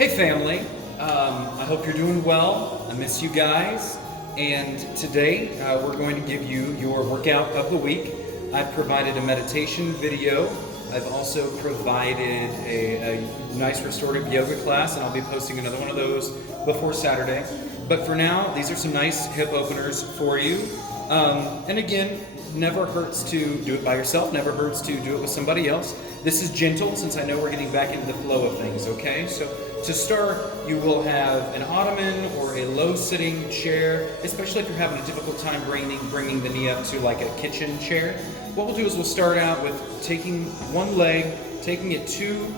Hey family, I hope you're doing well. I miss you guys. And today we're going to give you your workout of the week. I've provided a meditation video. I've also provided a nice restorative yoga class, and I'll be posting another one of those before Saturday. But for now, these are some nice hip openers for you. And again, never hurts to do it by yourself, never hurts to do it with somebody else. This is gentle since I know we're getting back into the flow of things, okay? So to start, you will have an ottoman or a low-sitting chair, especially if you're having a difficult time bringing the knee up to like a kitchen chair. What we'll do is we'll start out with taking one leg, taking it to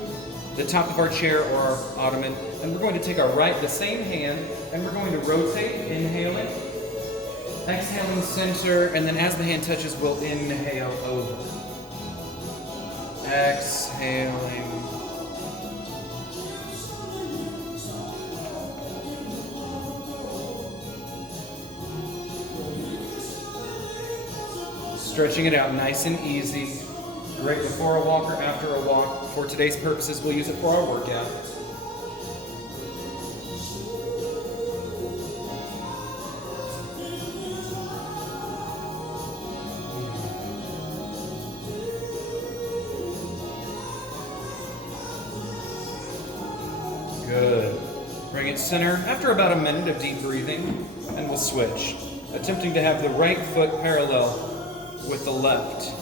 the top of our chair or our ottoman, and we're going to take the same hand, and we're going to rotate, inhaling, exhaling center, and then as the hand touches, we'll inhale over. Exhaling. Stretching it out nice and easy. Great before a walk or after a walk. For today's purposes, we'll use it for our workout. Good. Bring it center after about a minute of deep breathing, and we'll switch. Attempting to have the right foot parallel with the left.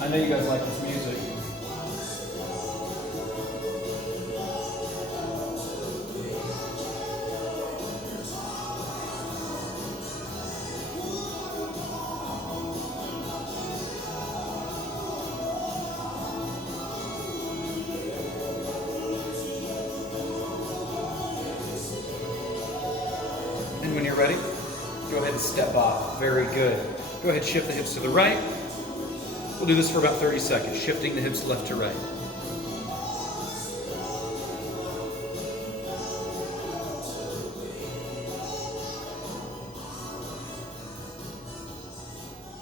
I know you guys like this music. And when you're ready, go ahead and step off. Very good. Go ahead and shift the hips to the right. We'll do this for about 30 seconds, shifting the hips left to right.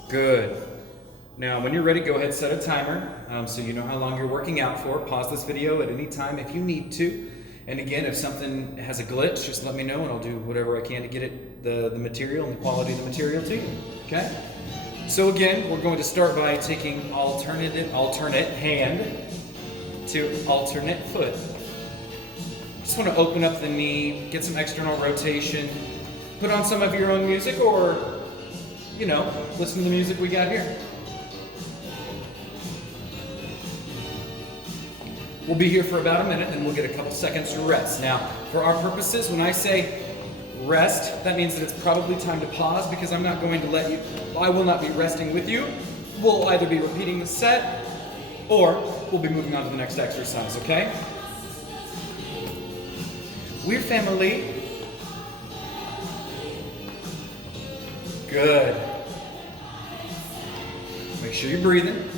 Good. Now, when you're ready, go ahead and set a timer so you know how long you're working out for. Pause this video at any time if you need to. And again, if something has a glitch, just let me know and I'll do whatever I can to get it the material and the quality of the material to you. Okay? So again, we're going to start by taking alternate hand to alternate foot. Just want to open up the knee, get some external rotation, put on some of your own music, or, listen to the music we got here. We'll be here for about a minute, and we'll get a couple seconds to rest. Now, for our purposes, when I say rest, that means that it's probably time to pause because I will not be resting with you. We'll either be repeating the set or we'll be moving on to the next exercise, okay? We're family. Good. Make sure you're breathing.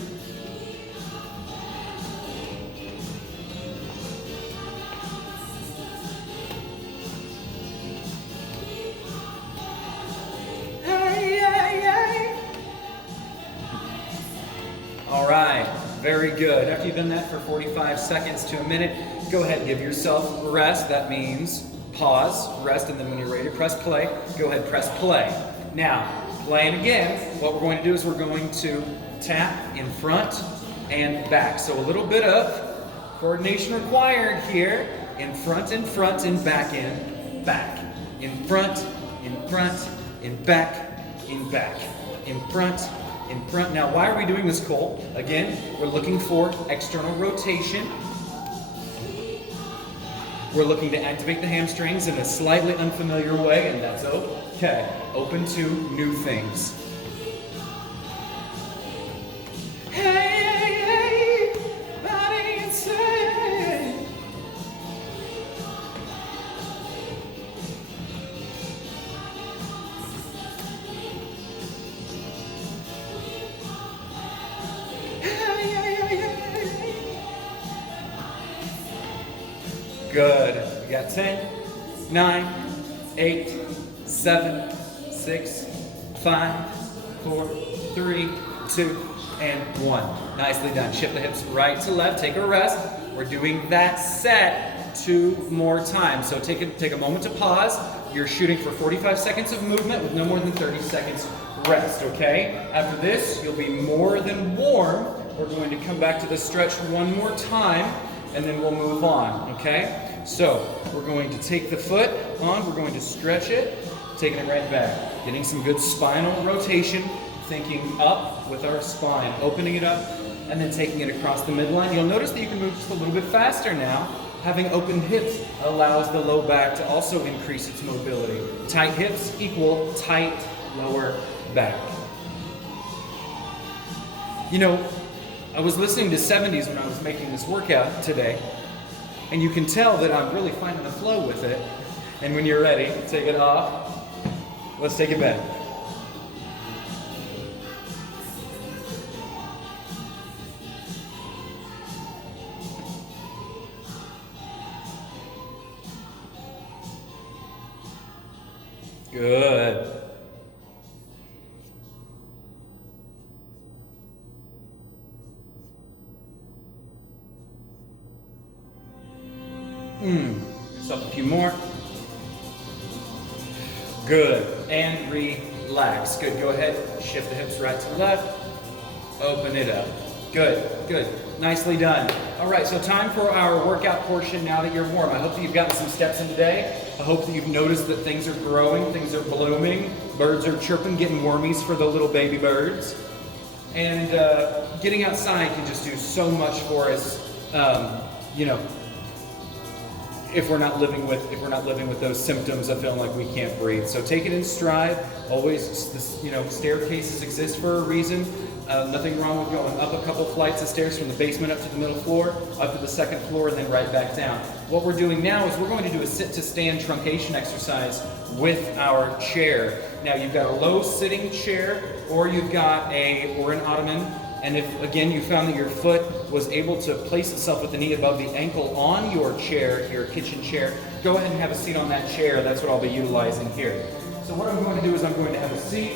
All right, very good. After you've done that for 45 seconds to a minute, go ahead and give yourself rest. That means pause, rest, and then when you're ready to press play, go ahead and press play. Now, playing again, what we're going to do is we're going to tap in front and back. So a little bit of coordination required here. In front, and back, in, back. In front, in back, in back. In front, in front. Now, why are we doing this, Cole? Again, we're looking for external rotation. We're looking to activate the hamstrings in a slightly unfamiliar way, and that's okay. Open to new things. Hey, body inside. Hey, Good. We got 10, 9, 8, 7, 6, 5, 4, 3, 2, and 1. Nicely done. Shift the hips right to left. Take a rest. We're doing that set 2 more times. So take a moment to pause. You're shooting for 45 seconds of movement with no more than 30 seconds rest, okay? After this, you'll be more than warm. We're going to come back to the stretch one more time, and then we'll move on, okay? So we're going to take the foot on, we're going to stretch it, taking it right back. Getting some good spinal rotation, thinking up with our spine, opening it up, and then taking it across the midline. You'll notice that you can move just a little bit faster now. Having open hips allows the low back to also increase its mobility. Tight hips equal tight lower back. You know, I was listening to 70s when I was making this workout today, and you can tell that I'm really finding the flow with it. And when you're ready, take it off. Let's take it back. Good. Yourself a few more. Good. And relax. Good. Go ahead. Shift the hips right to left. Open it up. Good. Good. Nicely done. All right, so time for our workout portion now that you're warm. I hope that you've gotten some steps in today. I hope that you've noticed that things are growing, things are blooming, birds are chirping, getting wormies for the little baby birds. And getting outside can just do so much for us, if we're not living with those symptoms of feeling like we can't breathe. So take it in stride. Always, staircases exist for a reason. Nothing wrong with going up a couple flights of stairs from the basement up to the middle floor, up to the second floor, and then right back down. What we're doing now is we're going to do a sit to stand truncation exercise with our chair. Now you've got a low sitting chair, or you've got an ottoman. And if, again, you found that your foot was able to place itself with the knee above the ankle on your chair, your kitchen chair, go ahead and have a seat on that chair. That's what I'll be utilizing here. So what I'm going to do is I'm going to have a seat,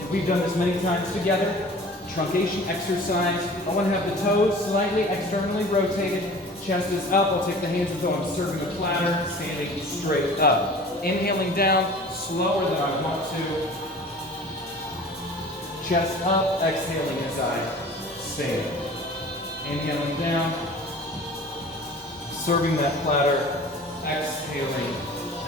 and we've done this many times together. Truncation exercise. I want to have the toes slightly externally rotated. Chest is up. I'll take the hands as though I'm serving a platter, standing straight up. Inhaling down, slower than I want to. Chest up, exhaling as I stand. Inhaling down, serving that platter, exhaling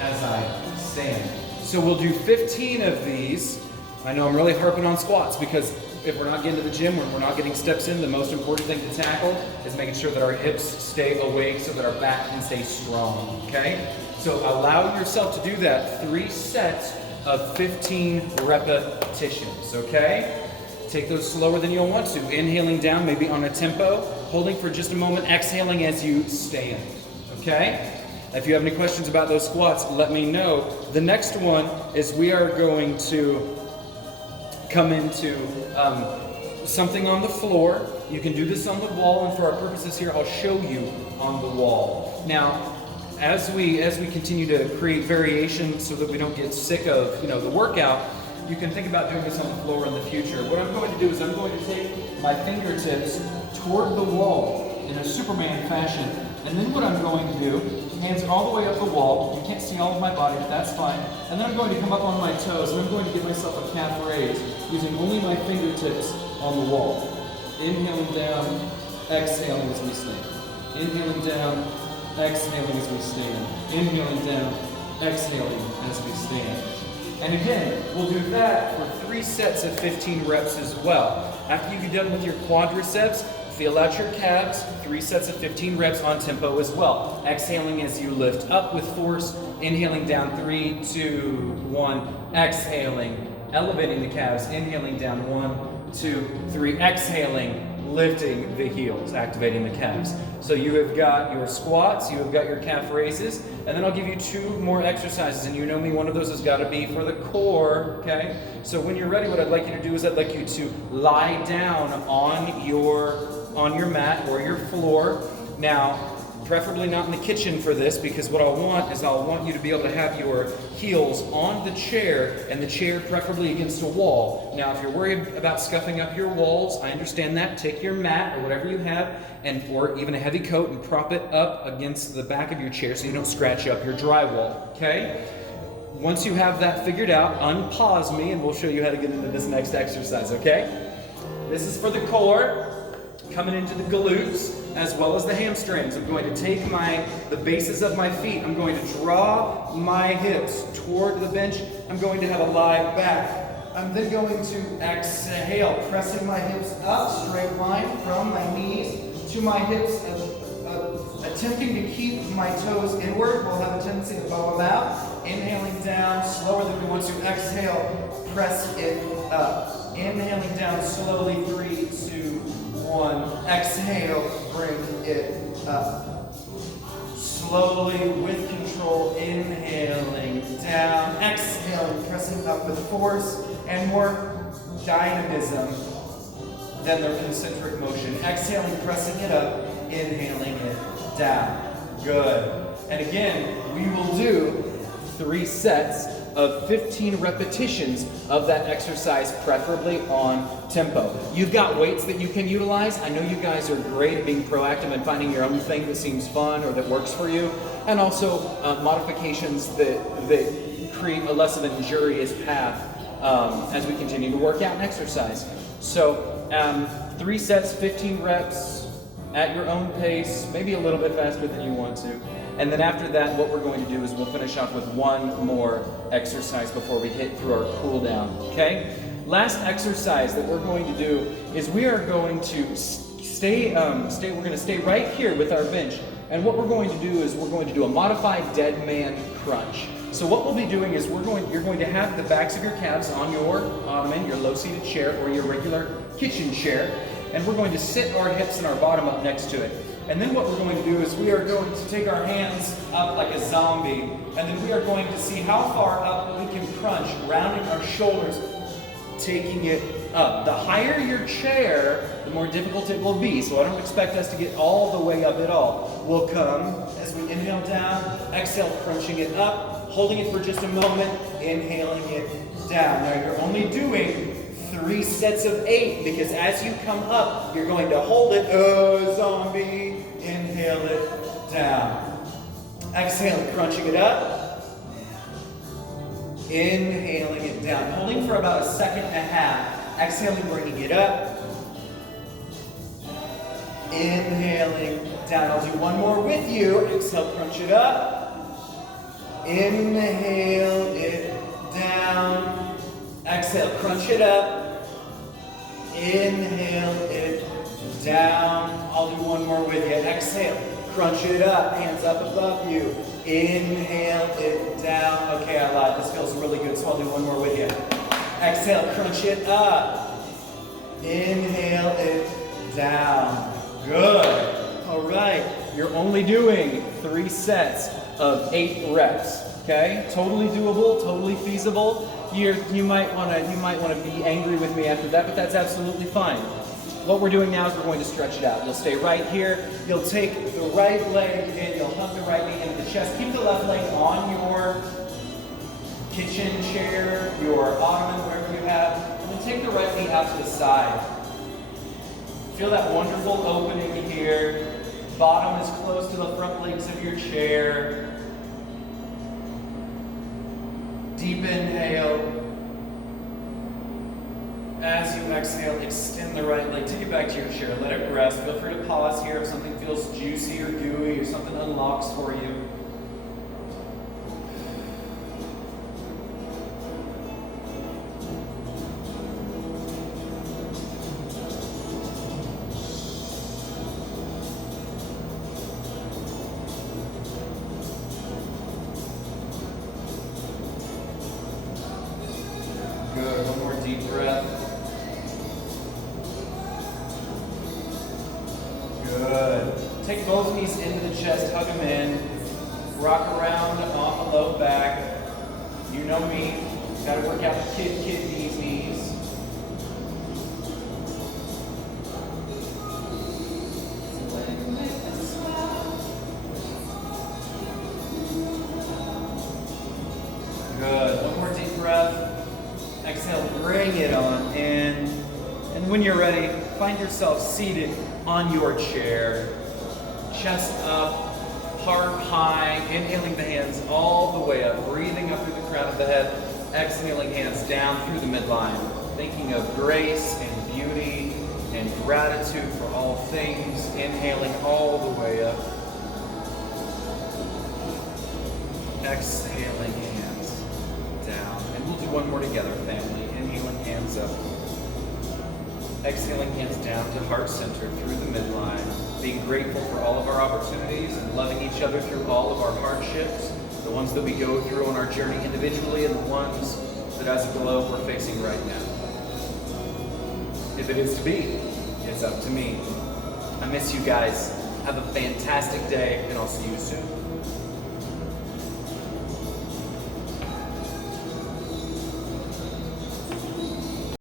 as I stand. So we'll do 15 of these. I know I'm really harping on squats because if we're not getting to the gym, when we're not getting steps in, the most important thing to tackle is making sure that our hips stay awake so that our back can stay strong, okay? So allow yourself to do that 3 sets of 15 repetitions, okay? Take those slower than you'll want to. Inhaling down, maybe on a tempo, holding for just a moment, exhaling as you stand, okay? If you have any questions about those squats, let me know. The next one is we are going to come into something on the floor. You can do this on the wall, and for our purposes here, I'll show you on the wall. Now, as we continue to create variation so that we don't get sick of the workout, you can think about doing this on the floor in the future. What I'm going to do is I'm going to take my fingertips toward the wall in a Superman fashion, and then what I'm going to do, hands are all the way up the wall. You can't see all of my body, but that's fine. And then I'm going to come up on my toes, and I'm going to give myself a calf raise using only my fingertips on the wall. Inhaling down, exhaling as we stand. Inhaling down, exhaling as we stand. Inhaling down, exhaling as we stand. And again, we'll do that for 3 sets of 15 reps as well. After you get done with your quadriceps, feel out your calves, 3 sets of 15 reps on tempo as well. Exhaling as you lift up with force, inhaling down, 3, 2, 1, exhaling, elevating the calves, inhaling down, 1, 2, 3, exhaling, lifting the heels, activating the calves. So you have got your squats, you have got your calf raises, and then I'll give you 2 more exercises, and you know me, one of those has got to be for the core, okay? So when you're ready, what I'd like you to do is I'd like you to lie down on your mat or your floor. Now, Preferably not in the kitchen for this, because what I'll want you to be able to have your heels on the chair, and the chair preferably against a wall. Now, if you're worried about scuffing up your walls, I understand that. Take your mat or whatever you have, or even a heavy coat, and prop it up against the back of your chair so you don't scratch up your drywall, okay? Once you have that figured out, unpause me and we'll show you how to get into this next exercise, okay? This is for the core, coming into the glutes as well as the hamstrings. I'm going to take the bases of my feet. I'm going to draw my hips toward the bench. I'm going to have a lie back. I'm then going to exhale, pressing my hips up, straight line from my knees to my hips, attempting to keep my toes inward. We'll have a tendency to bow them out. Inhaling down, slower than we want to. Exhale, press it up. Inhaling down slowly, 3, 2, 1. Exhale, bring it up. Slowly, with control, inhaling down. Exhaling, pressing up with force and more dynamism than the concentric motion. Exhaling, pressing it up. Inhaling it down. Good. And again, we will do 3 sets of 15 repetitions of that exercise, preferably on tempo. You've got weights that you can utilize. I know you guys are great at being proactive and finding your own thing that seems fun or that works for you, and also modifications that create a less of an injurious path as we continue to work out and exercise. So 3 sets, 15 reps, at your own pace, maybe a little bit faster than you want to. And then after that, what we're going to do is we'll finish off with 1 more exercise before we hit through our cool down, okay? Last exercise that we're going to do is we are going to stay right here with our bench. And what we're going to do is we're going to do a modified dead man crunch. So what we'll be doing is you're going to have the backs of your calves on your ottoman, your low-seated chair, or your regular kitchen chair. And we're going to sit our hips and our bottom up next to it. And then what we're going to do is we are going to take our hands up like a zombie, and then we are going to see how far up we can crunch, rounding our shoulders, taking it up. The higher your chair, the more difficult it will be. So I don't expect us to get all the way up at all. We'll come as we inhale down, exhale, crunching it up, holding it for just a moment, inhaling it down. Now you're only doing 3 sets of 8, because as you come up, you're going to hold it, zombie, inhale it down. Exhale, crunching it up. Inhaling it down. Holding for about 1.5 seconds. Exhaling, bringing it up. Inhaling down. I'll do 1 more with you. Exhale, crunch it up. Inhale it down. Exhale, crunch it up. Inhale it down. I'll do 1 more with you. Exhale, crunch it up. Hands up above you. Inhale it down. Okay, I lied. This feels really good, so I'll do 1 more with you. Exhale, crunch it up. Inhale it down. Good. All right. You're only doing 3 sets of 8 reps. Okay? Totally doable, totally feasible. You might want to be angry with me after that, but that's absolutely fine. What we're doing now is we're going to stretch it out. You'll stay right here. You'll take the right leg and you'll hug the right knee into the chest. Keep the left leg on your kitchen chair, your ottoman, wherever you have, and then take the right knee out to the side. Feel that wonderful opening here. Bottom is close to the front legs of your chair. Deep inhale. As you exhale, extend the right leg. Take it back to your chair. Let it rest. Feel free to pause here if something feels juicy or gooey or something unlocks for you. Good. 1 more deep breath. Good. Take both knees into the chest, hug them in. Rock around off the low back. You know me. Gotta work out the knees. And when you're ready, find yourself seated on your chair, chest up, heart high, inhaling the hands all the way up, breathing up through the crown of the head, exhaling hands down through the midline, thinking of grace and beauty and gratitude for all things, inhaling all the way up, exhaling hands down. And we'll do one more together, family. Inhaling hands up, exhaling hands down to heart center through the midline, being grateful for all of our opportunities and loving each other through all of our hardships, the ones that we go through on our journey individually and the ones that as a globe we're facing right now. If it is to be, it's up to me. I miss you guys. Have a fantastic day, and I'll see you soon.